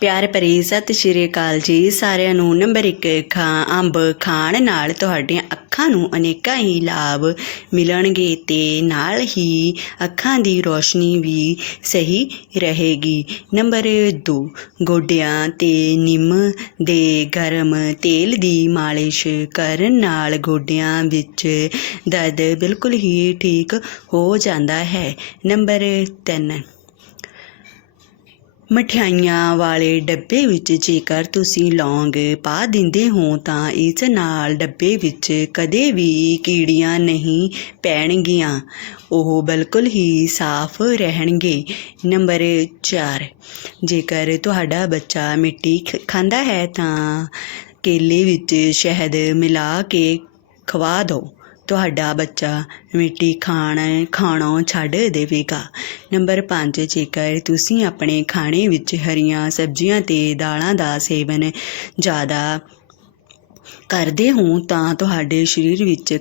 ਪਿਆਰ ਭਰੀ ਸਤਿ ਸ਼੍ਰੀ ਅਕਾਲ ਜੀ। ਸਾਰਿਆਂ ਨੂੰ ਨੰਬਰ 1 ਖਾ, ਅੰਬ ਖਾਣ ਨਾਲ ਤੁਹਾਡੀਆਂ ਅੱਖਾਂ ਨੂੰ ਅਨੇਕਾਂ ਹੀ ਲਾਭ ਮਿਲਣਗੇ ਤੇ ਨਾਲ ਹੀ ਅੱਖਾਂ ਦੀ ਰੋਸ਼ਨੀ ਵੀ ਸਹੀ ਰਹੇਗੀ। ਨੰਬਰ 2 ਗੋਡਿਆਂ ਤੇ ਨਿੰਮ ਦੇ ਗਰਮ ਤੇਲ ਦੀ ਮਾਲਿਸ਼ ਕਰਨ ਨਾਲ ਗੋਡਿਆਂ ਵਿੱਚ ਦਰਦ ਬਿਲਕੁਲ ਹੀ ਠੀਕ ਹੋ ਜਾਂਦਾ ਹੈ। ਨੰਬਰ 3 ਮਠਿਆਈਆਂ ਵਾਲੇ ਡੱਬੇ ਵਿੱਚ ਜੇਕਰ ਤੁਸੀਂ ਲੌਂਗ ਪਾ ਦਿੰਦੇ ਹੋ ਤਾਂ ਇਸ ਨਾਲ ਡੱਬੇ ਵਿੱਚ ਕਦੇ ਵੀ ਕੀੜੀਆਂ ਨਹੀਂ ਪੈਣਗੀਆਂ। ਉਹ ਬਿਲਕੁਲ ਹੀ ਸਾਫ਼ ਰਹਿਣਗੇ। ਨੰਬਰ 4 ਜੇਕਰ ਤੁਹਾਡਾ ਬੱਚਾ ਮਿੱਟੀ ਖ- ਖਾਂਦਾ ਹੈ ਤਾਂ ਕੇਲੇ ਵਿੱਚ ਸ਼ਹਿਦ ਮਿਲਾ ਕੇ ਖਵਾ ਦਿਓ। ਤੁਹਾਡਾ ਬੱਚਾ ਮਿੱਟੀ ਖਾਣ, ਖਾਣੋਂ ਛੱਡ ਦੇਵੇਗਾ। ਨੰਬਰ 5 ਜੇਕਰ ਤੁਸੀਂ ਆਪਣੇ ਖਾਣੇ ਵਿੱਚ ਹਰੀਆਂ ਸਬਜ਼ੀਆਂ ਤੇ ਦਾਲਾਂ ਦਾ ਸੇਵਨ ਜ਼ਿਆਦਾ ਕਰਦੇ ਹੋ, ਤਾਂ ਤੁਹਾਡੇ ਸਰੀਰ ਵਿੱਚ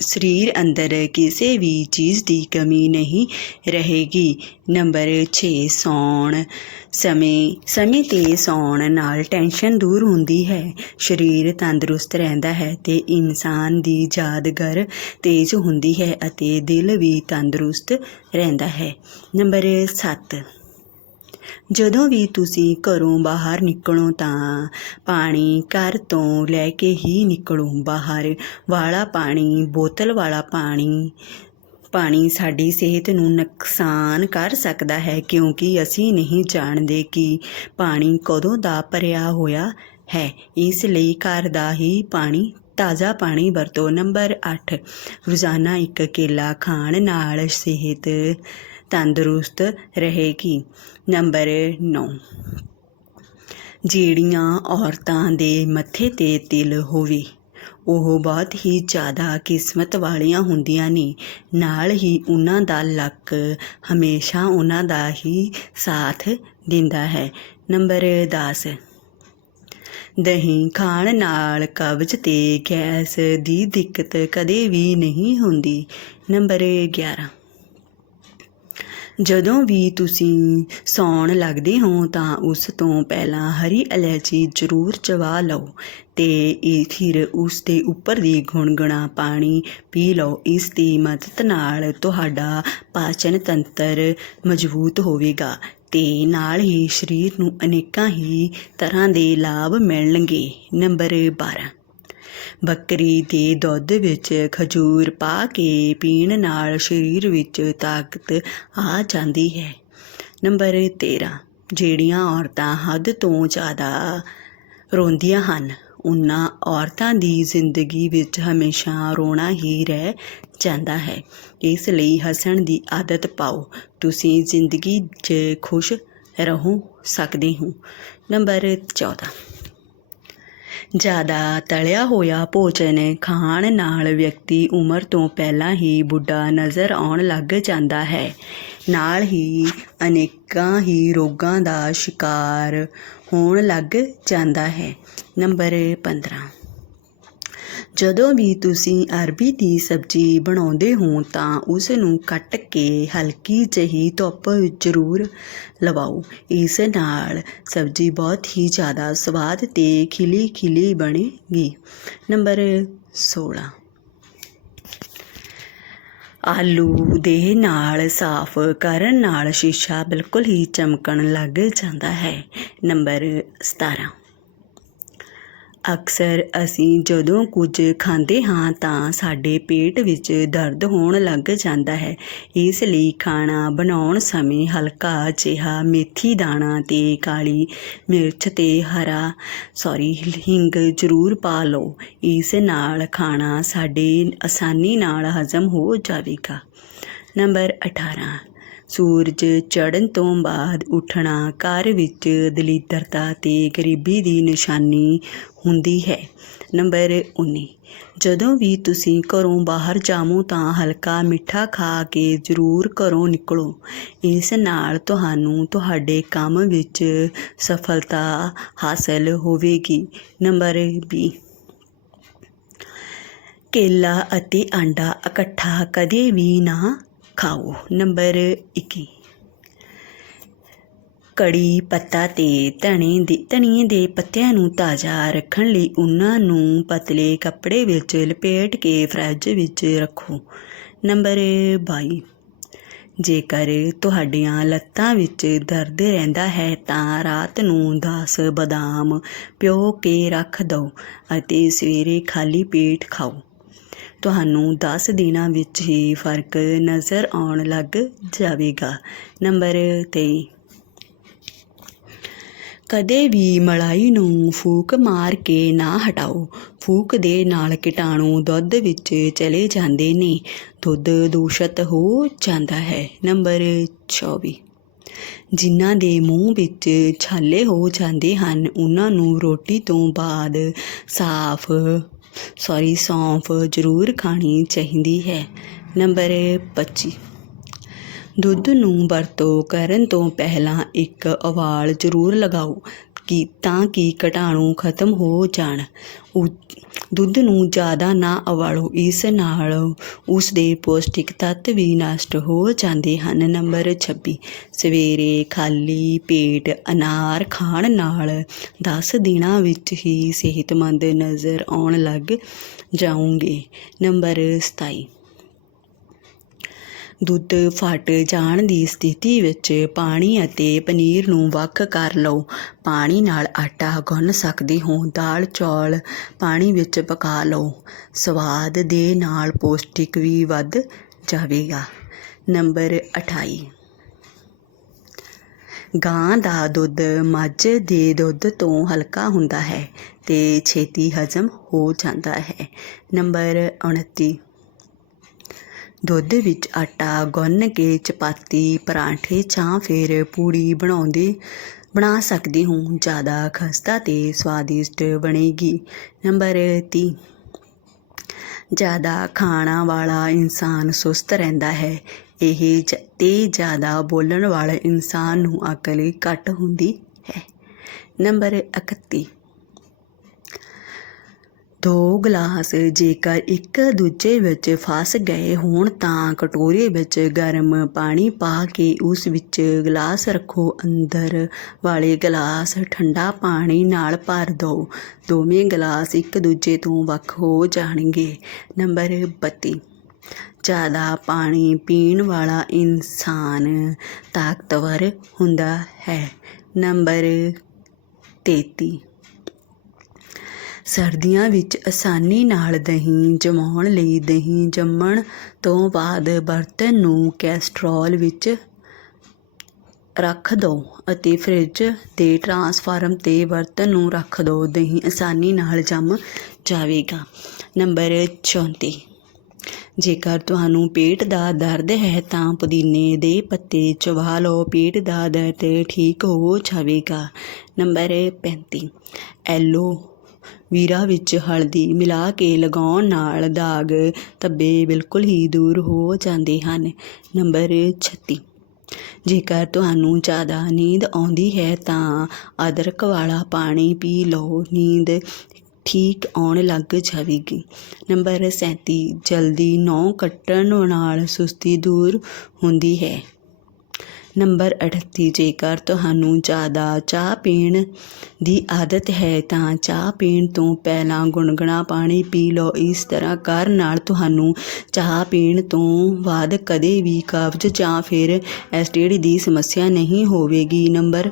ਸਰੀਰ ਅੰਦਰ ਕਿਸੇ ਵੀ ਚੀਜ਼ ਦੀ ਕਮੀ ਨਹੀਂ ਰਹੇਗੀ। ਨੰਬਰ 6 ਸੌਣ। ਸਮੇਂ ਸਮੇਂ ਤੇ ਸੌਣ ਨਾਲ ਟੈਨਸ਼ਨ ਦੂਰ ਹੁੰਦੀ ਹੈ। ਸਰੀਰ ਤੰਦਰੁਸਤ ਰਹਿੰਦਾ ਹੈ ਤੇ ਇਨਸਾਨ ਦੀ ਯਾਦਗਾਰ ਤੇਜ਼ ਹੁੰਦੀ ਹੈ ਅਤੇ ਦਿਲ ਵੀ ਤੰਦਰੁਸਤ ਰਹਿੰਦਾ ਹੈ। ਨੰਬਰ 7 ਜਦੋਂ ਵੀ ਤੁਸੀਂ ਘਰੋਂ ਬਾਹਰ ਨਿਕਲੋ ਤਾਂ ਪਾਣੀ ਘਰ ਤੋਂ ਲੈ ਕੇ ਹੀ ਨਿਕਲੋ ਬਾਹਰ। ਵਾਲਾ ਪਾਣੀ, ਬੋਤਲ ਵਾਲਾ ਪਾਣੀ ਪਾਣੀ ਸਾਡੀ ਸਿਹਤ ਨੂੰ ਨੁਕਸਾਨ ਕਰ ਸਕਦਾ ਹੈ ਕਿਉਂਕਿ ਅਸੀਂ ਨਹੀਂ ਜਾਣਦੇ ਕਿ ਪਾਣੀ ਕਦੋਂ ਦਾ ਭਰਿਆ ਹੋਇਆ ਹੈ। ਇਸ ਲਈ ਘਰ ਦਾ ਹੀ ਪਾਣੀ, ਤਾਜ਼ਾ ਪਾਣੀ ਵਰਤੋ। ਨੰਬਰ 8 ਰੋਜ਼ਾਨਾ ਇੱਕ ਕੇਲਾ ਖਾਣ ਨਾਲ ਸਿਹਤ ਤੰਦਰੁਸਤ ਰਹੇਗੀ। ਨੰਬਰ 9 ਜਿਹੜੀਆਂ ਔਰਤਾਂ ਦੇ ਮੱਥੇ ਤੇ ਤਿਲ ਹੋਵੇ, ਉਹ ਬਹੁਤ ਹੀ ਜ਼ਿਆਦਾ ਕਿਸਮਤ ਵਾਲੀਆਂ ਹੁੰਦੀਆਂ ਨੇ। ਨਾਲ ਹੀ ਉਹਨਾਂ ਦਾ ਲੱਕ ਹਮੇਸ਼ਾ ਉਹਨਾਂ ਦਾ ਹੀ ਸਾਥ ਦਿੰਦਾ ਹੈ। ਨੰਬਰ 10 ਦਹੀਂ ਖਾਣ ਨਾਲ ਕਬਜ਼ ਤੇ ਗੈਸ ਦੀ ਦਿੱਕਤ ਕਦੇ ਵੀ ਨਹੀਂ ਹੁੰਦੀ। ਨੰਬਰ 11 ਜਦੋਂ ਵੀ ਤੁਸੀਂ ਸੌਣ ਲੱਗਦੇ ਹੋ ਤਾਂ ਉਸ ਤੋਂ ਪਹਿਲਾਂ ਹਰੀ ਇਲਾਇਚੀ ਜ਼ਰੂਰ ਚਬਾ ਲਓ ਤੇ ਇਹ ਫਿਰ ਉਸ ਦੇ ਉੱਪਰ ਦੀ ਗੁਣਗੁਣਾ ਪਾਣੀ ਪੀ ਲਓ। ਇਸ ਦੀ ਮਦਦ ਨਾਲ ਤੁਹਾਡਾ ਪਾਚਨ ਤੰਤਰ ਮਜ਼ਬੂਤ ਹੋਵੇਗਾ ਤੇ ਨਾਲ ਹੀ ਸਰੀਰ ਨੂੰ ਅਨੇਕਾਂ ਹੀ ਤਰ੍ਹਾਂ ਦੇ ਲਾਭ ਮਿਲਣਗੇ। ਨੰਬਰ 12 ਬੱਕਰੀ ਦੇ ਦੁੱਧ ਵਿੱਚ ਖਜੂਰ ਪਾ ਕੇ ਪੀਣ ਨਾਲ ਸਰੀਰ ਵਿੱਚ ਤਾਕਤ ਆ ਜਾਂਦੀ ਹੈ। ਨੰਬਰ 13 ਜਿਹੜੀਆਂ ਔਰਤਾਂ ਹੱਦ ਤੋਂ ਜ਼ਿਆਦਾ ਰੋਂਦੀਆਂ ਹਨ, ਉਹਨਾਂ ਔਰਤਾਂ ਦੀ ਜ਼ਿੰਦਗੀ ਵਿੱਚ ਹਮੇਸ਼ਾ ਰੋਣਾ ਹੀ ਰਹਿ ਜਾਂਦਾ ਹੈ। ਇਸ ਲਈ ਹੱਸਣ ਦੀ ਆਦਤ ਪਾਓ। ਤੁਸੀਂ ਜ਼ਿੰਦਗੀ 'ਚ ਖੁਸ਼ ਰਹੋ ਸਕਦੇ ਹੋ। ਨੰਬਰ 14 ਜ਼ਿਆਦਾ ਤਲਿਆ ਹੋਇਆ ਭੋਜਨ ਖਾਣ ਨਾਲ ਵਿਅਕਤੀ ਉਮਰ ਤੋਂ ਪਹਿਲਾਂ ਹੀ ਬੁੱਢਾ ਨਜ਼ਰ ਆਉਣ ਲੱਗ ਜਾਂਦਾ ਹੈ। ਨਾਲ ਹੀ ਅਨੇਕਾਂ ਹੀ ਰੋਗਾਂ ਦਾ ਸ਼ਿਕਾਰ ਹੋਣ ਲੱਗ ਜਾਂਦਾ ਹੈ। ਨੰਬਰ 15 ਜਦੋਂ ਵੀ ਤੁਸੀਂ ਅਰਬੀ ਦੀ ਸਬਜ਼ੀ ਬਣਾਉਂਦੇ ਹੋ ਤਾਂ ਉਸ ਨੂੰ ਕੱਟ ਕੇ ਹਲਕੀ ਜਿਹੀ ਧੁੱਪ ਵਿੱਚ ਜ਼ਰੂਰ ਲਵਾਓ। ਇਸ ਨਾਲ ਸਬਜ਼ੀ ਬਹੁਤ ਹੀ ਜ਼ਿਆਦਾ ਸਵਾਦ ਤੇ ਖਿਲੀ ਖਿਲੀ ਬਣੇਗੀ। ਨੰਬਰ 16 ਆਲੂ ਦੇ ਨਾਲ ਸਾਫ਼ ਕਰਨ ਨਾਲ ਸ਼ੀਸ਼ਾ ਬਿਲਕੁਲ ਹੀ ਚਮਕਣ ਲੱਗ ਜਾਂਦਾ ਹੈ। ਨੰਬਰ 17 ਅਕਸਰ ਅਸੀਂ ਜਦੋਂ ਕੁਝ ਖਾਂਦੇ ਹਾਂ ਤਾਂ ਸਾਡੇ ਪੇਟ ਵਿੱਚ ਦਰਦ ਹੋਣ ਲੱਗ ਜਾਂਦਾ ਹੈ। ਇਸ ਲਈ ਖਾਣਾ ਬਣਾਉਣ ਸਮੇਂ ਹਲਕਾ ਜਿਹਾ ਮੇਥੀ ਦਾਣਾ ਤੇ ਕਾਲੀ ਮਿਰਚ ਤੇ ਹਰਾ ਸੌਰੀ ਹਿੰਗ ਜ਼ਰੂਰ ਪਾ ਲਓ। ਇਸ ਨਾਲ ਖਾਣਾ ਸਾਡੇ ਆਸਾਨੀ ਨਾਲ ਹਜ਼ਮ ਹੋ ਜਾਵੇਗਾ। ਨੰਬਰ 18 ਸੂਰਜ ਚੜ੍ਹਨ ਤੋਂ ਬਾਅਦ ਉੱਠਣਾ ਘਰ ਵਿੱਚ ਦਲਿੱਦਰਤਾ ਅਤੇ ਗਰੀਬੀ ਦੀ ਨਿਸ਼ਾਨੀ ਹੁੰਦੀ ਹੈ। ਨੰਬਰ 19 ਜਦੋਂ ਵੀ ਤੁਸੀਂ ਘਰੋਂ ਬਾਹਰ ਜਾਵੋ ਤਾਂ ਹਲਕਾ ਮਿੱਠਾ ਖਾ ਕੇ ਜ਼ਰੂਰ ਘਰੋਂ ਨਿਕਲੋ। ਇਸ ਨਾਲ ਤੁਹਾਨੂੰ ਤੁਹਾਡੇ ਕੰਮ ਵਿੱਚ ਸਫਲਤਾ ਹਾਸਲ ਹੋਵੇਗੀ। ਨੰਬਰ 20 ਕੇਲਾ ਅਤੇ ਆਂਡਾ ਇਕੱਠਾ ਕਦੇ ਵੀ ਨਾ ਖਾਓ ਨੰਬਰ 21 ਕੜੀ ਪੱਤਾ ਤੇ ਧਣੇ ਦੇ ਧਨੀਏ ਦੇ ਪੱਤਿਆਂ ਨੂੰ ਤਾਜ਼ਾ ਰੱਖਣ ਲਈ ਉਹਨਾਂ ਨੂੰ ਪਤਲੇ ਕੱਪੜੇ ਵਿੱਚ ਲਪੇਟ ਕੇ ਫਰਿੱਜ ਵਿੱਚ ਰੱਖੋ। ਨੰਬਰ 22 ਜੇਕਰ ਤੁਹਾਡੀਆਂ ਲੱਤਾਂ ਵਿੱਚ ਦਰਦ ਰਹਿੰਦਾ ਹੈ ਤਾਂ ਰਾਤ ਨੂੰ 10 ਬਦਾਮ ਪਿਓ ਕੇ ਰੱਖ ਦਿਓ ਅਤੇ ਸਵੇਰੇ ਖਾਲੀ ਪੇਟ ਖਾਓ। ਤੁਹਾਨੂੰ ਦਸ ਦਿਨਾਂ ਵਿੱਚ ਹੀ ਫ਼ਰਕ ਨਜ਼ਰ ਆਉਣ ਲੱਗ ਜਾਵੇਗਾ। ਨੰਬਰ 23 ਕਦੇ ਵੀ ਮਲਾਈ ਨੂੰ ਫੂਕ ਮਾਰ ਕੇ ਨਾ ਹਟਾਓ। ਫੂਕ ਦੇ ਨਾਲ ਕੀਟਾਣੂ ਦੁੱਧ ਵਿੱਚ ਚਲੇ ਜਾਂਦੇ ਨੇ। ਦੁੱਧ ਦੂਸ਼ਿਤ ਹੋ ਜਾਂਦਾ ਹੈ। ਨੰਬਰ 24 ਜਿਨ੍ਹਾਂ ਦੇ ਮੂੰਹ ਵਿੱਚ ਛਾਲੇ ਹੋ ਜਾਂਦੇ ਹਨ, ਉਹਨਾਂ ਨੂੰ ਰੋਟੀ ਤੋਂ ਬਾਅਦ ਸਾਫ਼ ਸੌਰੀ ਸੌਂਫ ਜ਼ਰੂਰ ਖਾਣੀ ਚਾਹੀਦੀ ਹੈ। ਨੰਬਰ 25 ਦੁੱਧ ਨੂੰ ਵਰਤੋਂ ਕਰਨ ਤੋਂ ਪਹਿਲਾਂ ਇੱਕ ਉਬਾਲ ਜ਼ਰੂਰ ਲਗਾਓ ਕਿ ਤਾਂ ਕਿ ਕੀਟਾਣੂ ਖਤਮ ਹੋ ਜਾਣ। ਉ- ਦੁੱਧ ਨੂੰ ਜ਼ਿਆਦਾ ਨਾ ਉਬਾਲੋ। ਇਸ ਨਾਲ ਉਸ ਦੇ ਪੌਸ਼ਟਿਕ ਤੱਤ ਵੀ ਨਸ਼ਟ ਹੋ ਜਾਂਦੇ ਹਨ। ਨੰਬਰ 26 ਸਵੇਰੇ ਖਾਲੀ ਪੇਟ ਅਨਾਰ ਖਾਣ ਨਾਲ 10 ਦਿਨਾਂ ਵਿੱਚ ਹੀ ਸਿਹਤਮੰਦ ਨਜ਼ਰ ਆਉਣ ਲੱਗ ਜਾਓਗੇ। ਨੰਬਰ 27 ਦੁੱਧ ਫਟ ਜਾਣ ਦੀ ਸਥਿਤੀ ਵਿੱਚ ਪਾਣੀ ਅਤੇ ਪਨੀਰ ਨੂੰ ਵੱਖ ਕਰ ਲਓ। ਪਾਣੀ ਨਾਲ ਆਟਾ ਗੁੰਨ ਸਕਦੇ ਹੋ। ਦਾਲ, ਚੌਲ ਪਾਣੀ ਵਿੱਚ ਪਕਾ ਲਓ। ਸਵਾਦ ਦੇ ਨਾਲ ਪੌਸ਼ਟਿਕ ਵੀ ਵੱਧ ਜਾਵੇਗਾ। ਨੰਬਰ 28 ਗਾਂ ਦਾ ਦੁੱਧ ਮੱਝ ਦੇ ਦੁੱਧ ਤੋਂ ਹਲਕਾ ਹੁੰਦਾ ਹੈ ਤੇ ਛੇਤੀ ਹਜ਼ਮ ਹੋ ਜਾਂਦਾ ਹੈ। ਨੰਬਰ 29 ਦੁੱਧ ਵਿੱਚ ਆਟਾ ਗੁੰਨ ਕੇ ਚਪਾਤੀ, ਪਰਾਂਠੇ ਜਾਂ ਫਿਰ ਪੂੜੀ ਬਣਾਉਂਦੇ, ਬਣਾ ਸਕਦੇ ਹੋ। ਜ਼ਿਆਦਾ ਖਸਤਾ ਤੇ ਸਵਾਦਿਸ਼ਟ ਬਣੇਗੀ। ਨੰਬਰ 30 ਜ਼ਿਆਦਾ ਖਾਣਾ ਵਾਲਾ ਇਨਸਾਨ ਸੁਸਤ ਰਹਿੰਦਾ ਹੈ। ਇਹ ਜ- ਤੇ ਜ਼ਿਆਦਾ ਬੋਲਣ ਵਾਲੇ ਇਨਸਾਨ ਨੂੰ ਅਕਲ ਘੱਟ ਹੁੰਦੀ ਹੈ। ਨੰਬਰ 31 ਦੋ ਗਲਾਸ ਜੇਕਰ ਇੱਕ ਦੂਜੇ ਵਿੱਚ ਫਸ ਗਏ ਹੋਣ ਤਾਂ ਕਟੋਰੇ ਵਿੱਚ ਗਰਮ ਪਾਣੀ ਪਾ ਕੇ ਉਸ ਵਿੱਚ ਗਲਾਸ ਰੱਖੋ। ਅੰਦਰ ਵਾਲੇ ਗਲਾਸ ਠੰਡਾ ਪਾਣੀ ਨਾਲ ਭਰ ਦਿਓ ਦੋਵੇਂ ਗਲਾਸ ਇੱਕ ਦੂਜੇ ਤੋਂ ਵੱਖ ਹੋ ਜਾਣਗੇ। ਨੰਬਰ 32 ਜ਼ਿਆਦਾ ਪਾਣੀ ਪੀਣ ਵਾਲਾ ਇਨਸਾਨ ਤਾਕਤਵਰ ਹੁੰਦਾ ਹੈ। ਨੰਬਰ 33 ਸਰਦੀਆਂ ਵਿੱਚ ਆਸਾਨੀ ਨਾਲ ਦਹੀਂ ਜਮਾਉਣ ਲਈ ਦਹੀਂ ਜੰਮਣ ਤੋਂ ਬਾਅਦ ਬਰਤਨ ਨੂੰ ਕੈਸਟਰੋਲ ਵਿੱਚ ਰੱਖ ਦਿਓ ਅਤੇ ਫ੍ਰਿਜ ਦੇ ਟ੍ਰਾਂਸਫਾਰਮ ਤੇ ਬਰਤਨ ਨੂੰ ਰੱਖ ਦਿਓ ਦਹੀਂ ਆਸਾਨੀ ਨਾਲ ਜੰਮ ਜਾਵੇਗਾ। ਨੰਬਰ 34 ਜੇਕਰ ਤੁਹਾਨੂੰ ਪੇਟ ਦਾ ਦਰਦ ਹੈ ਤਾਂ ਪੁਦੀਨੇ ਦੇ ਪੱਤੇ ਚਵਾ ਲਓ ਪੇਟ ਦਾ ਦਰਦ ਠੀਕ ਹੋ ਜਾਵੇਗਾ। ਨੰਬਰ 35 ਐਲੋ ਵੀਰਾ ਵਿੱਚ ਹਲਦੀ ਮਿਲਾ ਕੇ ਲਗਾਉਣ ਨਾਲ ਦਾਗ ਧੱਬੇ ਬਿਲਕੁਲ ਹੀ ਦੂਰ ਹੋ ਜਾਂਦੇ ਹਨ। ਨੰਬਰ 36 ਜੇਕਰ ਤੁਹਾਨੂੰ ਜ਼ਿਆਦਾ ਨੀਂਦ ਆਉਂਦੀ ਹੈ ਤਾਂ ਅਦਰਕ ਵਾਲਾ ਪਾਣੀ ਪੀ ਲਓ। ਨੀਂਦ ਠੀਕ ਆਉਣ ਲੱਗ ਜਾਵੇਗੀ। ਨੰਬਰ 37 ਜਲਦੀ ਨਹੁੰ ਕੱਟਣ ਨਾਲ ਸੁਸਤੀ ਦੂਰ ਹੁੰਦੀ ਹੈ। ਨੰਬਰ 38 ਜੇਕਰ ਤੁਹਾਨੂੰ ਜ਼ਿਆਦਾ ਚਾਹ ਪੀਣ ਦੀ ਆਦਤ ਹੈ, ਤਾਂ ਚਾਹ ਪੀਣ ਤੋਂ ਪਹਿਲਾਂ ਗੁਣਗੁਣਾ ਪਾਣੀ ਪੀ ਲਓ। ਇਸ ਤਰ੍ਹਾਂ ਕਰਨ ਨਾਲ ਤੁਹਾਨੂੰ ਚਾਹ ਪੀਣ ਤੋਂ ਬਾਅਦ ਕਦੇ ਵੀ ਕਬਜ਼ ਜਾਂ ਫਿਰ ਐਸਿਡਿਟੀ ਦੀ ਸਮੱਸਿਆ ਨਹੀਂ ਹੋਵੇਗੀ। ਨੰਬਰ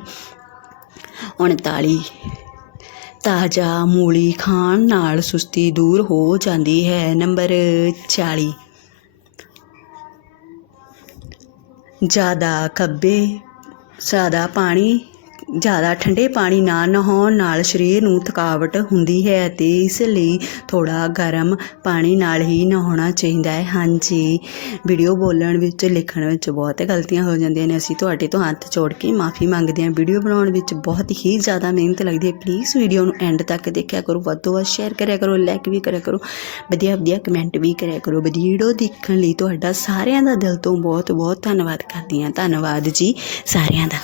39 ਤਾਜ਼ਾ ਮੂਲੀ ਖਾਣ ਨਾਲ ਸੁਸਤੀ ਦੂਰ ਹੋ ਜਾਂਦੀ ਹੈ। ਨੰਬਰ 40 ਜ਼ਿਆਦਾ ਖੱਬੇ ਜ਼ਿਆਦਾ ਪਾਣੀ ਜ਼ਿਆਦਾ ਠੰਡੇ ਪਾਣੀ ਨਾਲ ਨਹਾਉਣ ਨਾਲ ਸਰੀਰ ਨੂੰ ਥਕਾਵਟ ਹੁੰਦੀ ਹੈ ਅਤੇ ਇਸ ਲਈ ਥੋੜ੍ਹਾ ਗਰਮ ਪਾਣੀ ਨਾਲ ਹੀ ਨਹਾਉਣਾ ਚਾਹੀਦਾ ਹੈ। ਹਾਂਜੀ, ਵੀਡੀਓ ਬੋਲਣ ਵਿੱਚ, ਲਿਖਣ ਵਿੱਚ ਬਹੁਤ ਗਲਤੀਆਂ ਹੋ ਜਾਂਦੀਆਂ ਨੇ। ਅਸੀਂ ਤੁਹਾਡੇ ਤੋਂ ਹੱਥ ਜੋੜ ਕੇ ਮਾਫੀ ਮੰਗਦੇ ਹਾਂ। ਵੀਡੀਓ ਬਣਾਉਣ ਵਿੱਚ ਬਹੁਤ ਹੀ ਜ਼ਿਆਦਾ ਮਿਹਨਤ ਲੱਗਦੀ ਹੈ। ਪਲੀਜ਼ ਵੀਡੀਓ ਨੂੰ ਐਂਡ ਤੱਕ ਦੇਖਿਆ ਕਰੋ। ਵੱਧ ਤੋਂ ਵੱਧ ਸ਼ੇਅਰ ਕਰਿਆ ਕਰੋ, ਲਾਈਕ ਵੀ ਕਰਿਆ ਕਰੋ, ਵਧੀਆ ਵਧੀਆ ਕਮੈਂਟ ਵੀ ਕਰਿਆ ਕਰੋ। ਵੀਡੀਓ ਦੇਖਣ ਲਈ ਤੁਹਾਡਾ ਸਾਰਿਆਂ ਦਾ ਦਿਲ ਤੋਂ ਬਹੁਤ ਬਹੁਤ ਧੰਨਵਾਦ ਕਰਦੀ ਹਾਂ। ਧੰਨਵਾਦ ਜੀ ਸਾਰਿਆਂ ਦਾ।